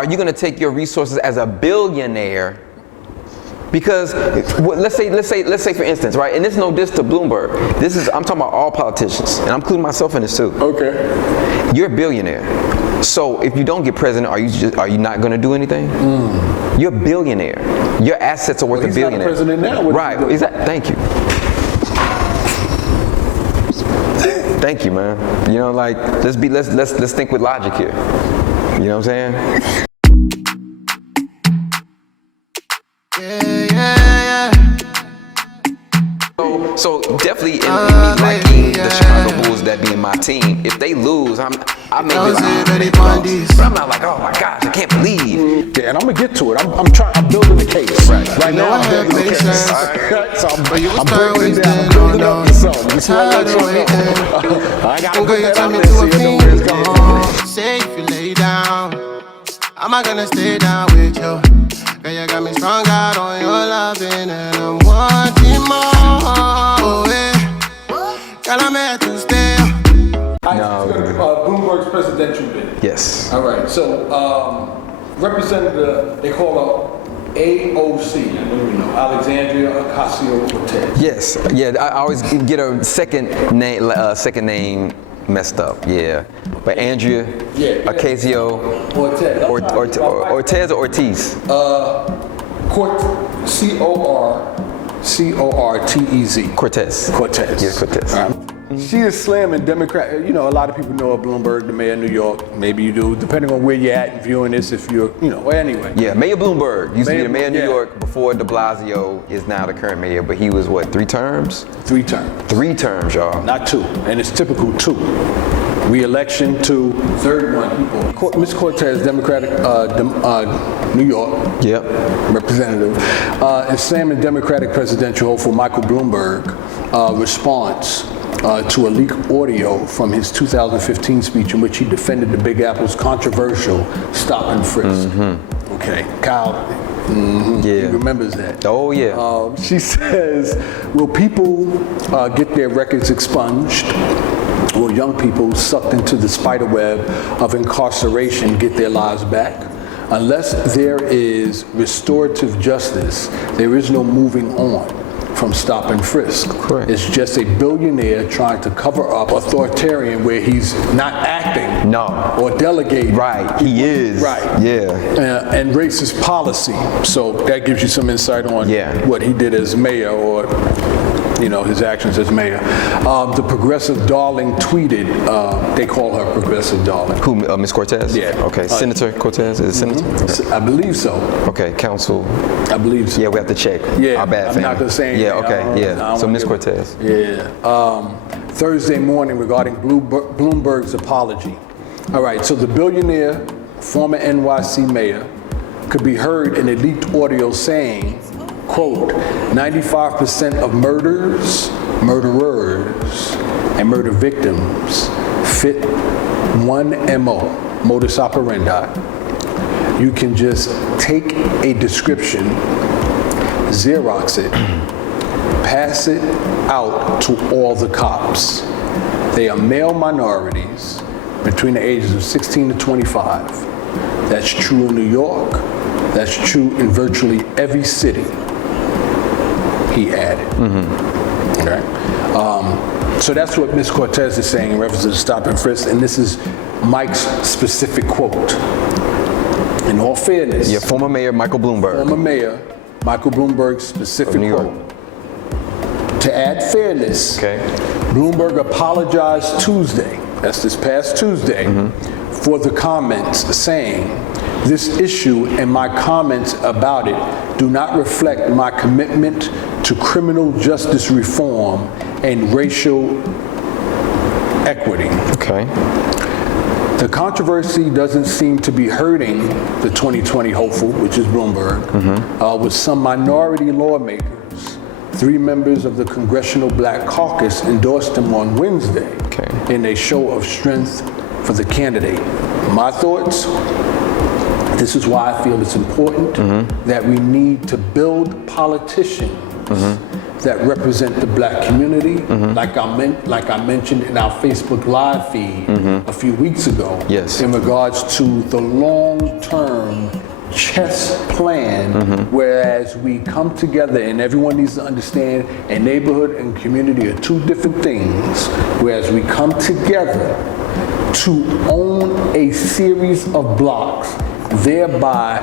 Are you going to take your resources as a billionaire? Because let's say for instance, right? And this is no diss to Bloomberg. I'm talking about all politicians, and I'm including myself in this too. Okay. You're a billionaire. So if you don't get president, are you not going to do anything? You're a billionaire. Your assets are worth a billionaire. He's not president now. Right. Exactly. Thank you. Thank you, man. You know, like let's think with logic here. You know what I'm saying? So definitely in me liking the Chicago Bulls, that being my team, if they lose, I may be like, but I'm not like, oh my gosh, I can't believe. Yeah, and I'm gonna get to it. I'm building the case. Right now, I'm building the case. So I'm breaking it down. I'm building up the song. Just want to let you know. I gotta put that out there so you know where it's going. Say if you lay down, I'm not gonna stay down with you. Girl, you got me strung out on your loving, and I'm wanting more. Oh, yeah. Girl, I'm here to stay. Bloomberg's presidential bid. Yes. All right. So, Representative, they call her AOC. I don't even know. Alexandria Ocasio-Cortez. Yes. Yeah. I always get a second name messed up. Yeah. But Andrea Ocasio-Cortez or Ortiz. C-O-R-T-E-Z. Cortez. Yes, Cortez. She is slamming Democrat. You know, a lot of people know of Bloomberg, the mayor of New York. Maybe you do, depending on where you're at and viewing this. If you're, anyway. Yeah, Mayor Bloomberg used to be the mayor of New York before de Blasio is now the current mayor. But he was what, 3 terms? 3 terms. 3 terms, y'all. Not 2, and it's typical 2. Re-election to third one. Ms. Cortez, Democratic, New York. Yep. Representative, is slamming Democratic presidential hopeful Michael Bloomberg response to a leaked audio from his 2015 speech in which he defended the Big Apple's controversial stop and frisk. Okay, Kyle. He remembers that. Oh yeah. She says, will people get their records expunged? Will young people sucked into the spider web of incarceration get their lives back? Unless there is restorative justice, there is no moving on from stop and frisk. Correct. It's just a billionaire trying to cover up authoritarian where he's not acting or delegating. Right, he is. Right. Yeah. And racist policy. So that gives you some insight on what he did as mayor or his actions as mayor. The progressive darling tweeted, they call her progressive darling. Who, Ms. Cortez? Yeah. Okay, Senator Cortez, is it Senator? Okay. I believe so. Okay, council. I believe so. Yeah, we have to check. Yeah, our bad I'm not gonna say anything. Yeah, okay, So Ms. Cortez. Yeah. Thursday morning regarding Bloomberg's apology. All right, so the billionaire, former NYC mayor, could be heard in a leaked audio saying, quote, 95% of murderers, and murder victims fit one MO, modus operandi. You can just take a description, Xerox it, pass it out to all the cops. They are male minorities between the ages of 16 to 25. That's true in New York. That's true in virtually every city. He added. Okay. So that's what Ms. Cortez is saying in reference to the stop and frisk, and this is Mike's specific quote. In all fairness. Yeah, former mayor Michael Bloomberg. Former mayor Michael Bloomberg's specific quote. To add fairness, Bloomberg apologized Tuesday, that's this past Tuesday, for the comments saying, this issue and my comments about it do not reflect my commitment to criminal justice reform and racial equity. Okay. The controversy doesn't seem to be hurting the 2020 hopeful, which is Bloomberg, with some minority lawmakers. 3 members of the Congressional Black Caucus endorsed him on Wednesday in a show of strength for the candidate. My thoughts? This is why I feel it's important that we need to build politicians that represent the black community, like I mentioned in our Facebook Live feed a few weeks ago, in regards to the long-term Whereas we come together, and everyone needs to understand a neighborhood and community are two different things. Whereas we come together to own a series of blocks, thereby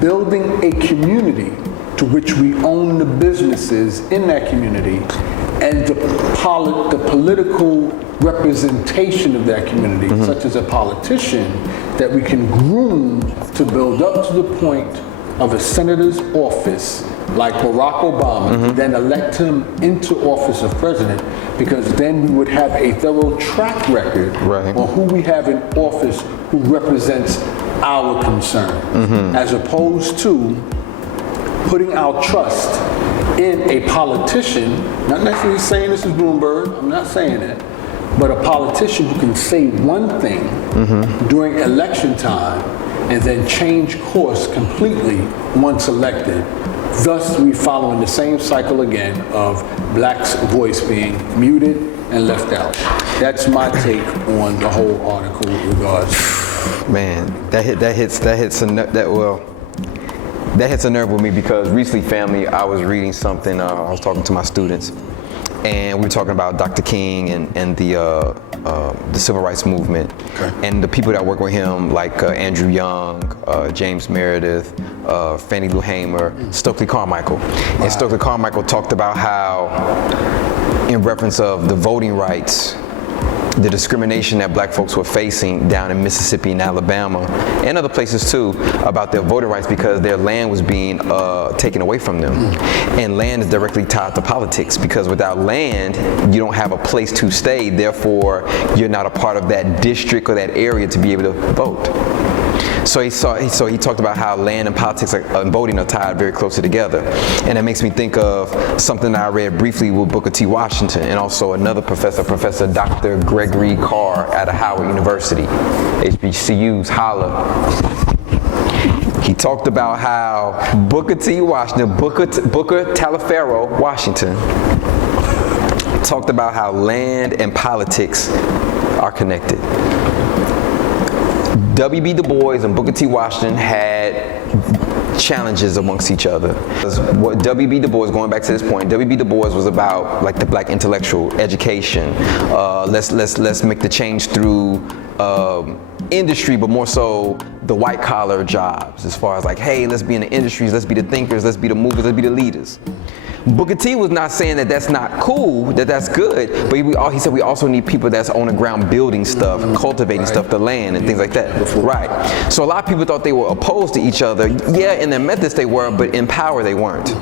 building a community to which we own the businesses in that community and the political representation of that community, such as a politician, that we can groom to build up to the point of a senator's office, like Barack Obama, then elect him into office of president, because then we would have a thorough track record on who we have in office who represents our concern, as opposed to putting our trust in a politician, not necessarily saying this is Bloomberg, I'm not saying it, but a politician who can say one thing during election time and then change course completely once elected. Thus, we following the same cycle again of blacks' voice being muted and left out. That's my take on the whole article with regards. Man, that hits a nerve with me, because recently, family, I was reading something. I was talking to my students, and we were talking about Dr. King and the civil rights movement, and the people that work with him, like Andrew Young, James Meredith, Fannie Lou Hamer, Stokely Carmichael. And Stokely Carmichael talked about how, in reference of the voting rights, the discrimination that black folks were facing down in Mississippi and Alabama and other places too, about their voting rights, because their land was being taken away from them. And land is directly tied to politics, because without land, you don't have a place to stay. Therefore, you're not a part of that district or that area to be able to vote. So he talked about how land and politics and voting are tied very closely together. And it makes me think of something that I read briefly with Booker T. Washington, and also another professor, Professor Dr. Gregory Carr out of Howard University, HBCU's holla. He talked about how Booker T. Washington, Booker Taliaferro Washington, talked about how land and politics are connected. W.B. Du Bois and Booker T. Washington had challenges amongst each other. What W.B. Du Bois, going back to this point, W.B. Du Bois was about like the black intellectual education. Let's make the change through industry, but more so the white collar jobs, as far as like, hey, let's be in the industries, let's be the thinkers, let's be the movers, let's be the leaders. Booker T was not saying that that's not cool, that that's good, but he said we also need people that's on the ground building stuff, cultivating stuff, the land and things like that. Right. So a lot of people thought they were opposed to each other. Yeah, in their methods they were, but in power they weren't.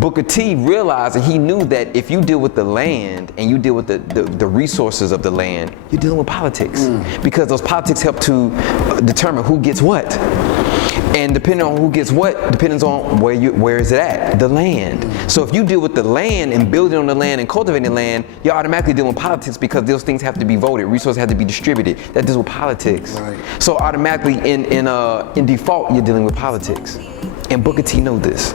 Booker T realized, and he knew that if you deal with the land and you deal with the resources of the land, you're dealing with politics. Because those politics help to determine who gets what. And depending on who gets what, depends on where is it at, the land. So if you deal with the land and building on the land and cultivating the land, you're automatically dealing with politics, because those things have to be voted, resources have to be distributed. That deals with politics. Right. So automatically in default, you're dealing with politics. And Booker T knew this.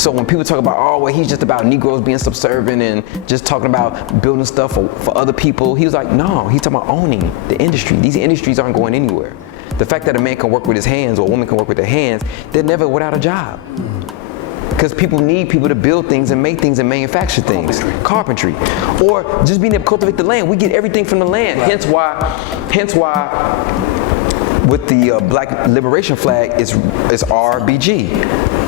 So when people talk about, oh, well, he's just about Negroes being subservient and just talking about building stuff for other people, he was like, no, he's talking about owning the industry. These industries aren't going anywhere. The fact that a man can work with his hands or a woman can work with their hands, they're never without a job. Because people need people to build things and make things and manufacture things. Carpentry. Or just being able to cultivate the land. We get everything from the land. Right. Hence why with the Black Liberation flag, it's RBG.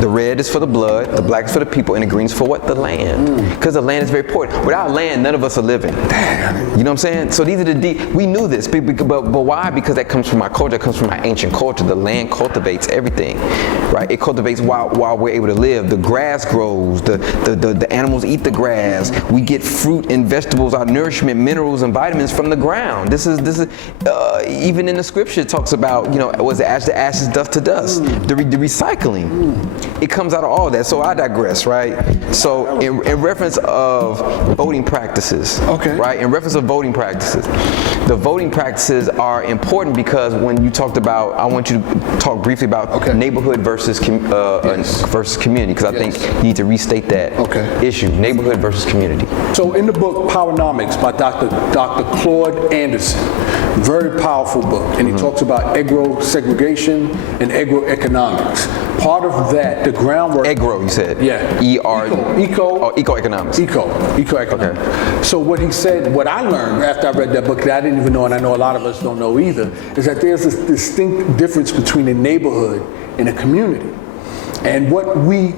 The red is for the blood, the black is for the people, and the green is for what? The land. Because the land is very important. Without land, none of us are living. You know what I'm saying? So these are we knew this, but why? Because that comes from our culture, that comes from our ancient culture. The land cultivates everything, right? It cultivates while we're able to live. The grass grows, the animals eat the grass. We get fruit and vegetables, our nourishment, minerals, and vitamins from the ground. This is even in the scripture it talks about, was the ashes dust to dust. The recycling. It comes out of all that. So I digress, right? So in reference of voting practices, right? In reference of voting practices, the voting practices are important because when you talked about, I want you to talk briefly about neighborhood versus versus community, because I think you need to restate that issue, neighborhood versus community. So in the book Powernomics by Dr. Claude Anderson, Very powerful book, and he talks about agro-segregation and agroeconomics. Part of that, the groundwork. Agro, you said? Yeah. E-R. Eco. Oh, ecoeconomics. Ecoeconomics. Okay. So what he said, what I learned after I read that book, that I didn't even know, and I know a lot of us don't know either, is that there's this distinct difference between a neighborhood and a community. And what the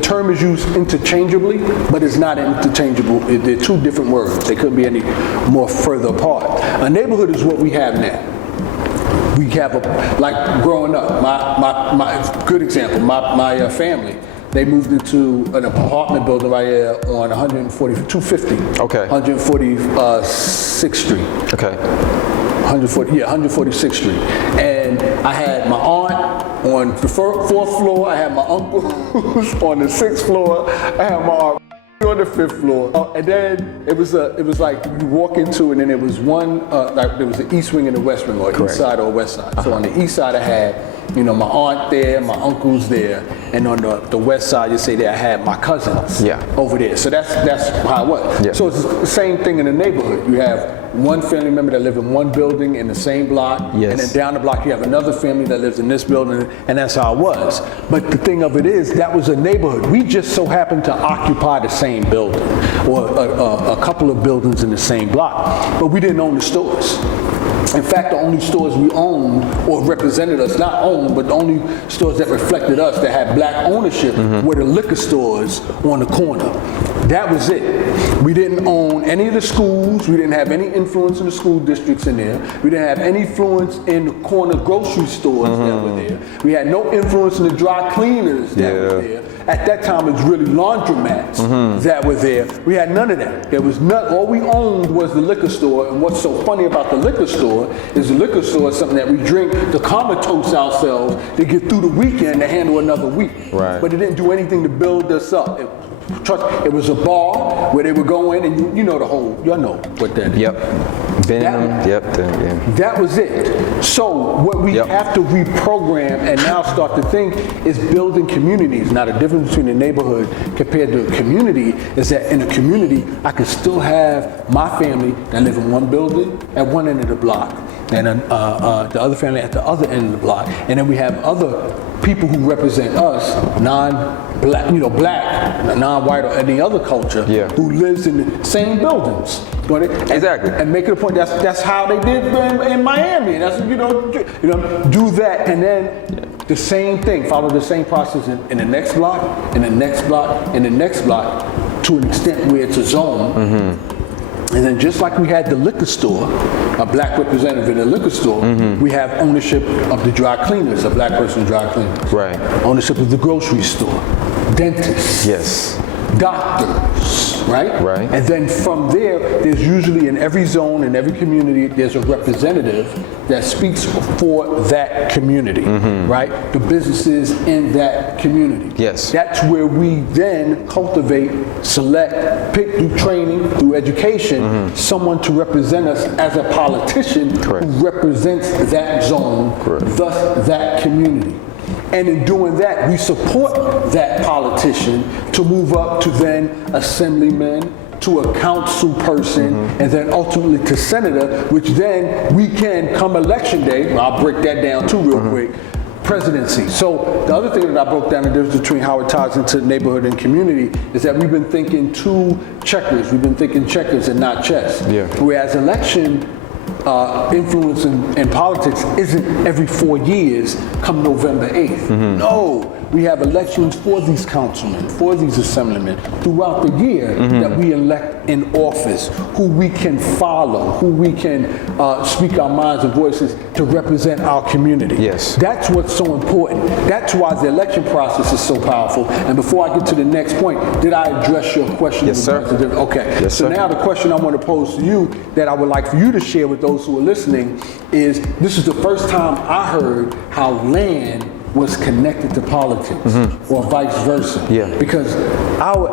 term is used interchangeably, but it's not interchangeable. They're two different words. They couldn't be any more further apart. A neighborhood is what we have now. We have like growing up, my good example, my family, they moved into an apartment building right here on 250. Okay. 146th Street. Okay. 146th Street. And I had my aunt on the fourth floor, I had my uncle on the 6th floor, I had my aunt on the 5th floor. And then it was like you walk into, and then there was one, like there was the east wing and the west wing, or east side or west side. So on the east side I had, my aunt there, my uncles there, and on the west side, you say there I had my cousins over there. So that's how it was. Yeah. So it's the same thing in the neighborhood. You have one family member that lives in one building in the same block, and then down the block you have another family that lives in this building, and that's how it was. But the thing of it is, that was a neighborhood. We just so happened to occupy the same building, or a couple of buildings in the same block, but we didn't own the stores. In fact, the only stores we owned or represented us, not owned, but the only stores that reflected us, that had black ownership, were the liquor stores on the corner. That was it. We didn't own any of the schools. We didn't have any influence in the school districts in there. We didn't have any influence in the corner grocery stores that were there. We had no influence in the dry cleaners that were there. At that time, it was really laundromats that were there. We had none of that. There was none. All we owned was the liquor store. And what's so funny about the liquor store is something that we drink to comatose ourselves to get through the weekend to handle another week. Right. But it didn't do anything to build us up. It was a bar where they would go in, and y'all know what that is. Yep. That was it. So what we have to reprogram and now start to think is building communities. Now the difference between a neighborhood compared to a community is that in a community, I can still have my family that live in one building at one end of the block, and the other family at the other end of the block, and then we have other people who represent us, non-black, black, non-white, or any other culture, who lives in the same buildings. Exactly. And make it a point. That's how they did in Miami. And that's do that, and then the same thing. Follow the same process in the next block, in the next block, in the next block, to an extent where it's a zone. And then just like we had the liquor store, a black representative in the liquor store, we have ownership of the dry cleaners, a black person dry cleaners. Right. Ownership of the grocery store, dentists. Yes. Doctors, right? Right. And then from there, there's usually in every zone, in every community, there's a representative that speaks for that community, right? The businesses in that community. Yes. That's where we then cultivate, select, pick through training, through education, someone to represent us as a politician who represents that zone, thus that community. And in doing that, we support that politician to move up to then assemblyman, to a council person, and then ultimately to senator, which then we can, come election day, I'll break that down too real quick, presidency. So the other thing that I broke down, the difference between how it ties into neighborhood and community, is that we've been thinking two checkers. We've been thinking checkers and not chess. Yeah. Whereas election influence in politics isn't every 4 years come November 8th. No, we have elections for these councilmen, for these assemblymen throughout the year that we elect in office, who we can follow, who we can speak our minds and voices to represent our community. Yes. That's what's so important. That's why the election process is so powerful. And before I get to the next point, did I address your question? Yes, sir. Okay. Yes, so sir. now the question I want to pose to you that I would like for you to share with those who are listening is, this is the first time I heard how land was connected to politics, or vice versa. Because our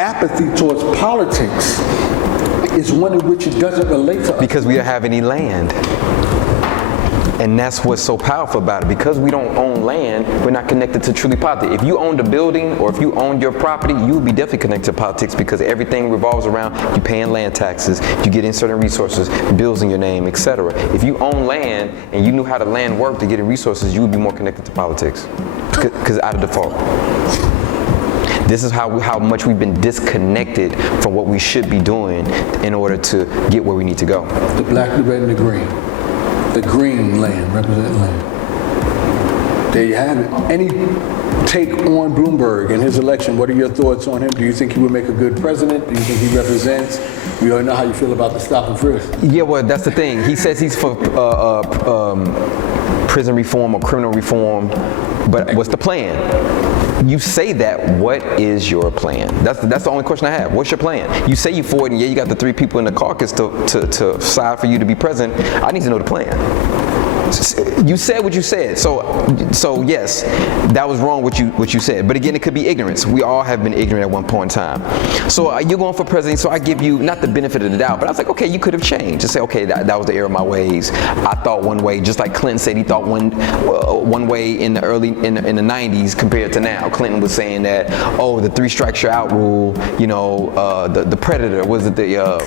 apathy towards politics is one in which it doesn't relate to us. Because we don't have any land. And that's what's so powerful about it. Because we don't own land, we're not connected to truly politics. If you owned a building or if you owned your property, you would be definitely connected to politics because everything revolves around you paying land taxes, you getting certain resources, bills in your name, etc. If you own land and you knew how the land worked to get resources, you would be more connected to politics because out of default. This is how much we've been disconnected from what we should be doing in order to get where we need to go. The black, the red, and the green. The green land, represent land. There you have it. Any take on Bloomberg and his election? What are your thoughts on him? Do you think he would make a good president? Do you think he represents? We all know how you feel about the stop and frisk. Yeah, well, that's the thing. He says he's for prison reform or criminal reform, but what's the plan? You say that, what is your plan? That's the only question I have. What's your plan? You say you for it, and yeah, you got the 3 people in the caucus to side for you to be president. I need to know the plan. You said what you said, so yes, that was wrong what you said. But again, it could be ignorance. We all have been ignorant at one point in time. So you're going for president, so I give you not the benefit of the doubt, but I was like, okay, you could have changed. To say, okay, that was the error of my ways. I thought one way, just like Clinton said he thought one way in the in the 90s compared to now. Clinton was saying that, oh, the 3 strikes you're out rule, you know, the predator, was it the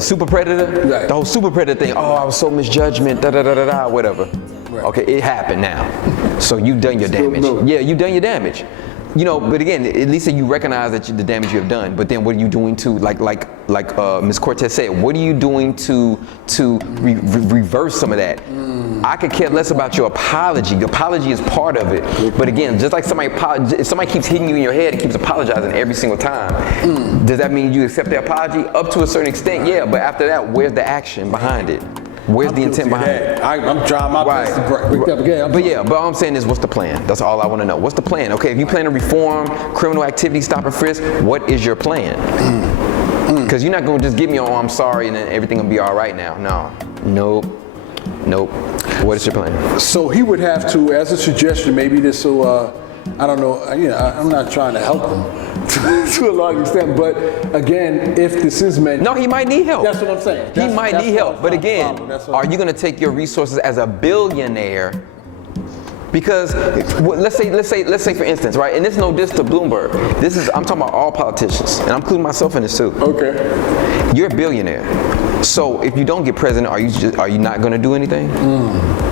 super predator? Right. The whole super predator thing. Oh, I was so misjudgment, whatever. Right. Okay, it happened now. So you've done your damage. Yeah, you've done your damage. You know, but again, at least you recognize that the damage you have done. But then what are you doing to, like Ms. Cortez said, what are you doing to reverse some of that? I could care less about your apology. The apology is part of it. But again, just like if somebody keeps hitting you in your head and keeps apologizing every single time, does that mean you accept the apology? Up to a certain extent, yeah. But after that, where's the action behind it? Where's the intent behind it? I'm trying my best to break that again. But all I'm saying is, what's the plan? That's all I want to know. What's the plan? Okay, if you plan to reform criminal activity, stop and frisk, what is your plan? Because you're not going to just give me, oh, I'm sorry, and then everything will be all right now. Nope. What is your plan? So he would have to, as a suggestion, maybe this will, I don't know, I'm not trying to help him to a large extent, but again, if this is meant... No, he might need help. That's what I'm saying. He might need help, but again, are you going to take your resources as a billionaire? Because let's say for instance, right, and this is no diss to Bloomberg. I'm talking about all politicians, and I'm including myself in this too. Okay. You're a billionaire. So if you don't get president, are you not going to do anything?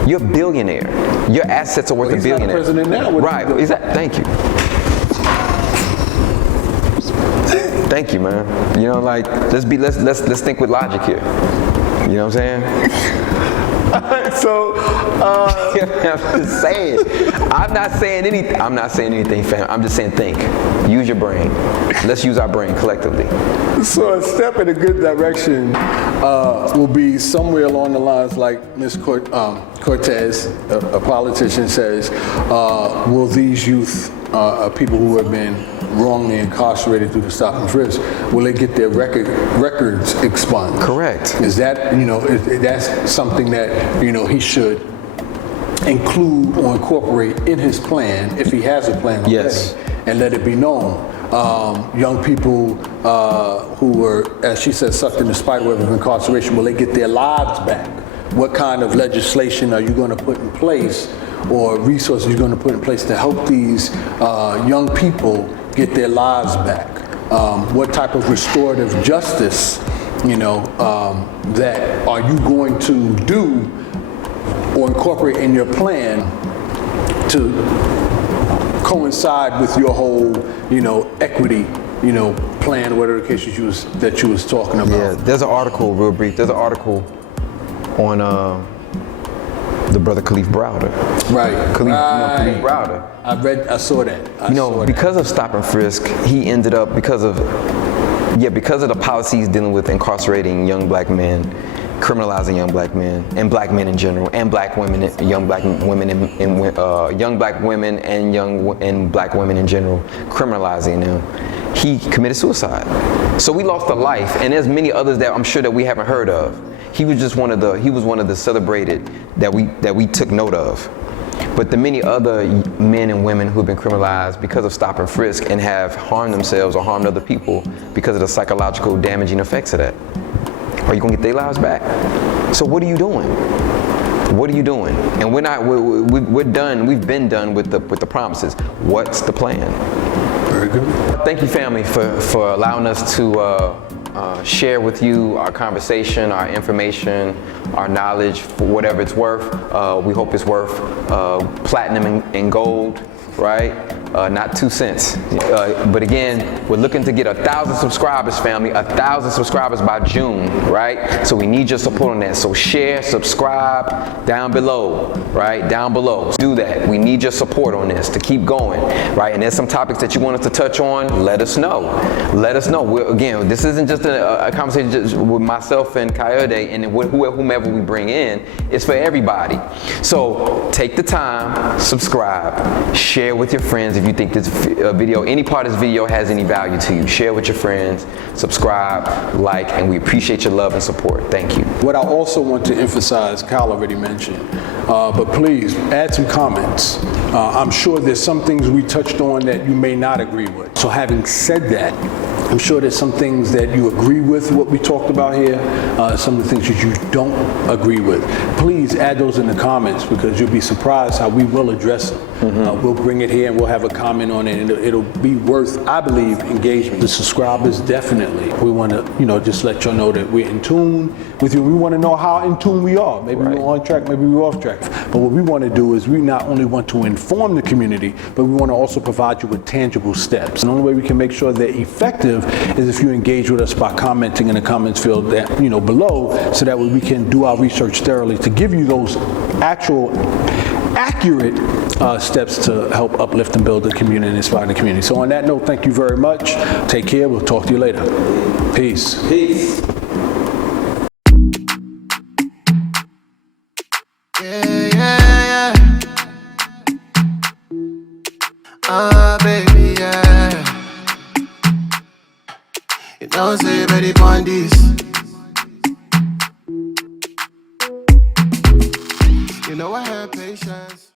You're a billionaire. Your assets are worth $1 billion. He's not president now. Right. Thank you. Thank you, man. You know, like let's think with logic here. You know what I'm saying? So, I'm just saying. I'm not saying anything, fam. I'm just saying think. Use your brain. Let's use our brain collectively. So a step in a good direction will be somewhere along the lines like Ms. Cortez, a politician, says, will these youth, people who have been wrongly incarcerated through the stop and frisk, will they get their records expunged? Correct. Is that, that's something that, he should include or incorporate in his plan, if he has a plan already, yes, and let it be known. Young people who were, as she said, sucked in the spider web of incarceration, will they get their lives back? What kind of legislation are you going to put in place, or resources you're going to put in place to help these young people get their lives back? What type of restorative justice, that are you going to do or incorporate in your plan to coincide with your whole, equity, plan, whatever the case that you was talking about? Yeah, there's an article, real brief. There's an article on the brother Khalif Browder. Right. Khalif Browder. I saw that. Because of stop and frisk, he ended up because of the policies dealing with incarcerating young black men, criminalizing young black men and black men in general, and black women, young black women young black women and black women in general, criminalizing them. He committed suicide. So we lost a life, and there's many others that I'm sure that we haven't heard of. He was just one of the celebrated that we took note of. But the many other men and women who have been criminalized because of stop and frisk and have harmed themselves or harmed other people because of the psychological damaging effects of that. Are you gonna get their lives back? So what are you doing? What are you doing? And we're not. We're done. We've been done with the promises. What's the plan? Very good. Thank you, family, for allowing us to share with you our conversation, our information, our knowledge, for whatever it's worth. We hope it's worth platinum and gold, right? Not 2 cents. But again, we're looking to get 1,000 subscribers, family, 1,000 subscribers by June, right? So we need your support on that. So share, subscribe down below, right? Down below. Do that. We need your support on this to keep going, right? And there's some topics that you want us to touch on, let us know. Let us know. Again, this isn't just a conversation just with myself and Coyote and whomever we bring in. It's for everybody. So take the time, subscribe, share with your friends. If you think this video, any part of this video has any value to you, share with your friends, subscribe, like, and we appreciate your love and support. Thank you. What I also want to emphasize, Kyle already mentioned, but please add some comments. I'm sure there's some things we touched on that you may not agree with. So having said that, I'm sure there's some things that you agree with what we talked about here, some of the things that you don't agree with. Please add those in the comments because you'll be surprised how we will address them. We'll bring it here and we'll have a comment on it, and it'll be worth, I believe, engagement. The subscribers, definitely. We want to, just let y'all know that we're in tune with you. We want to know how in tune we are. Maybe we're on track, maybe we're off track. But what we want to do is we not only want to inform the community, but we want to also provide you with tangible steps. And the only way we can make sure they're effective is if you engage with us by commenting in the comments field that, below, so that way we can do our research thoroughly to give you those accurate steps to help uplift and build the community and inspire the community. So on that note, thank you very much. Take care. We'll talk to you later. Peace. Peace. Yeah. Baby, yeah. You know, say ready on this. You know I have patience.